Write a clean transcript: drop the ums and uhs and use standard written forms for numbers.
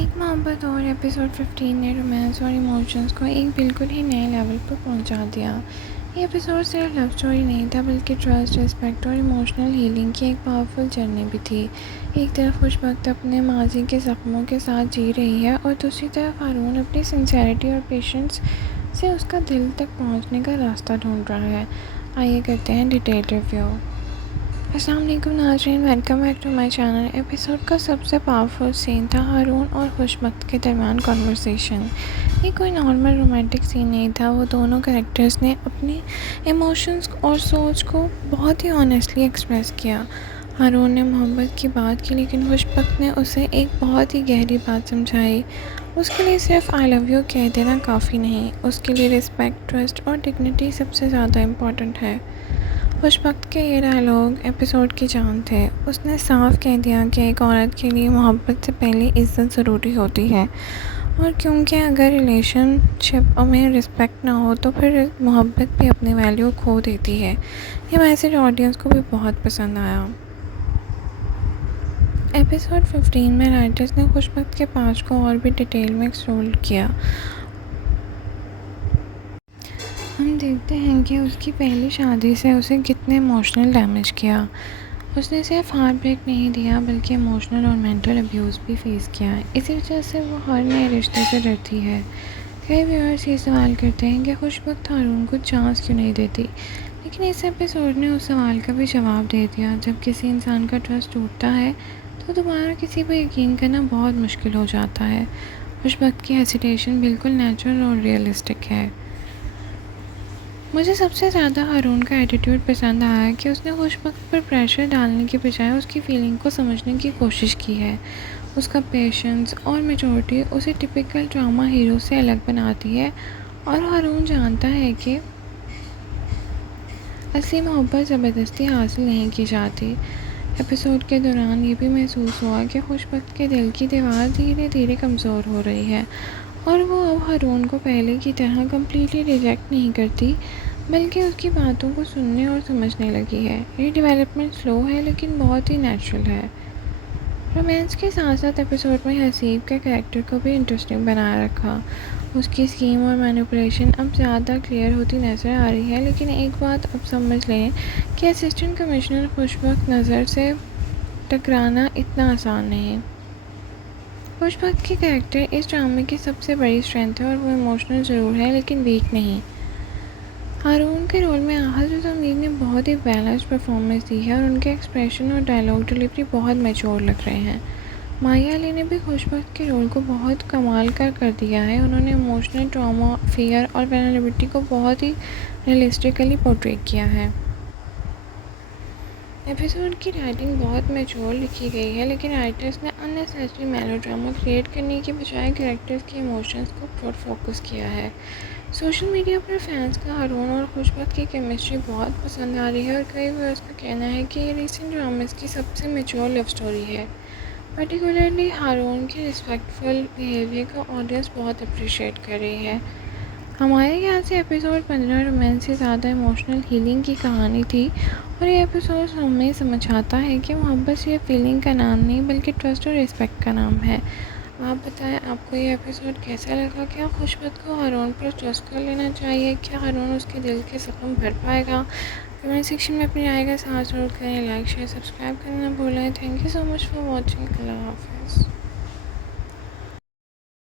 एक मोहब्बत और एपिसोड 15 ने रोमांस और इमोशंस को एक बिल्कुल ही नए लेवल पर पहुंचा दिया। ये एपिसोड सिर्फ लव स्टोरी नहीं था बल्कि ट्रस्ट, रिस्पेक्ट और इमोशनल हीलिंग की एक पावरफुल जर्नी भी थी। एक तरफ खुशबख्त अपने माजी के ज़ख्मों के साथ जी रही है और दूसरी तरफ हारून अपनी सिंसेरिटी और पेशेंस से उसका दिल तक पहुँचने का रास्ता ढूंढ रहा है। आइए करते हैं डिटेल रिव्यू। अस्सलाम वालेकुम नाज़रीन, welcome back to my channel. Episode का सबसे पावरफुल सीन था हारून और खुशबख्त के दरमियान कॉन्वर्सेशन। ये कोई नॉर्मल रोमांटिक सीन नहीं था। वो दोनों कैरेक्टर्स ने अपनी इमोशंस और सोच को बहुत ही ऑनेस्टली एक्सप्रेस किया। हारून ने मोहब्बत की बात की लेकिन खुशबख्त ने उसे एक बहुत ही गहरी बात समझाई। उसके लिए सिर्फ आई लव यू कह देना काफ़ी नहीं, उसके लिए रिस्पेक्ट, ट्रस्ट और डिग्निटी सबसे ज़्यादा इम्पॉर्टेंट है। खुशबख्त के ये डायलॉग एपिसोड की जान थे। उसने साफ कह दिया कि एक औरत के लिए मोहब्बत से पहले इज़्ज़त ज़रूरी होती है, और क्योंकि अगर रिलेशनशिप में रिस्पेक्ट ना हो तो फिर मोहब्बत भी अपनी वैल्यू खो देती है। ये मैसेज ऑडियंस को भी बहुत पसंद आया। एपिसोड 15 में राइटर्स ने खुशबख्त के पास्ट को और भी डिटेल में एक्सप्लोर किया। हम देखते हैं कि उसकी पहली शादी से उसे कितने इमोशनल डैमेज किया। उसने सिर्फ हार्ट ब्रेक नहीं दिया बल्कि इमोशनल और मेंटल अब्यूज़ भी फेस किया। इसी वजह से वो हर नए रिश्ते से डरती है। कई व्यूअर्स ये सवाल करते हैं कि खुशबख्त हारून को चांस क्यों नहीं देती, लेकिन इस एपिसोड ने उस सवाल का भी जवाब दे दिया। जब किसी इंसान का ट्रस्ट टूटता है तो दोबारा किसी पर यकीन करना बहुत मुश्किल हो जाता है। खुशबख्त की हेसिटेशन बिल्कुल नेचुरल और रियलिस्टिक है। मुझे सबसे ज़्यादा हारून का एटीट्यूड पसंद आया कि उसने खुशबख्त पर प्रेशर डालने के बजाय उसकी फ़ीलिंग को समझने की कोशिश की है। उसका पेशेंस और मैच्योरिटी उसे टिपिकल ड्रामा हीरो से अलग बनाती है, और हारून जानता है कि असली मोहब्बत ज़बरदस्ती हासिल नहीं की जाती। एपिसोड के दौरान ये भी महसूस हुआ कि खुशबख्त के दिल की दीवार धीरे धीरे कमज़ोर हो रही है, और वो अब हारून को पहले की तरह कम्प्लीटली रिजेक्ट नहीं करती बल्कि उसकी बातों को सुनने और समझने लगी है। ये डेवलपमेंट स्लो है लेकिन बहुत ही नेचुरल है। रोमांस के साथ साथ एपिसोड में हसीब के कैरेक्टर को भी इंटरेस्टिंग बनाया रखा। उसकी स्कीम और मैनिपुलेशन अब ज़्यादा क्लियर होती नज़र आ रही है, लेकिन एक बात अब समझ लें कि असिस्टेंट कमिश्नर खुशबख्त नज़र से टकराना इतना आसान नहीं। खुशबख्त की कैरेक्टर इस ड्रामे की सबसे बड़ी स्ट्रेंथ है, और वो इमोशनल ज़रूर है लेकिन वीक नहीं। हारून के रोल में आहल तमीद ने बहुत ही बैलेंस्ड परफॉर्मेंस दी है, और उनके एक्सप्रेशन और डायलॉग डिलीवरी बहुत मैच्योर लग रहे हैं। माया अली ने भी खुशबख्त के रोल को बहुत कमाल कर दिया है। उन्होंने इमोशनल ट्रॉमा, फियर और वल्नरेबिलिटी को बहुत ही रियलिस्टिकली पोर्ट्रे किया है। एपिसोड की राइटिंग बहुत मैच्योर लिखी गई है, लेकिन राइटर्स ने अननेसेसरी मेलोड्रामा क्रिएट करने के बजाय कैरेक्टर्स के इमोशंस को फोकस किया है। सोशल मीडिया पर फैंस का हारून और खुशबख्त की केमिस्ट्री बहुत पसंद आ रही है, और कई व्यूअर्स का कहना है कि ये रीसेंट ड्रामास की सबसे मैच्योर लव स्टोरी है। पर्टिकुलरली हारून के रिस्पेक्टफुल बिहेवियर का ऑडियंस बहुत अप्रिशिएट कर रही है। हमारे ख्याल से एपिसोड 15 रोमांस से ज़्यादा इमोशनल हीलिंग की कहानी थी, और ये एपिसोड हमें समझाता है कि मोहब्बत सिर्फ फीलिंग का नाम नहीं बल्कि ट्रस्ट और रिस्पेक्ट का नाम है। आप बताएं, आपको ये एपिसोड कैसा लगा? क्या खुशबख्त को हारून पर ट्रस्ट कर लेना चाहिए? क्या हारून उसके दिल के ज़ख्म भर पाएगा? कमेंट सेक्शन में अपनी राय का साथ ज़रूर करें। लाइक, शेयर, सब्सक्राइब करना ना भूलें। Thank you so much for watching. अल्लाह हाफ़िज़।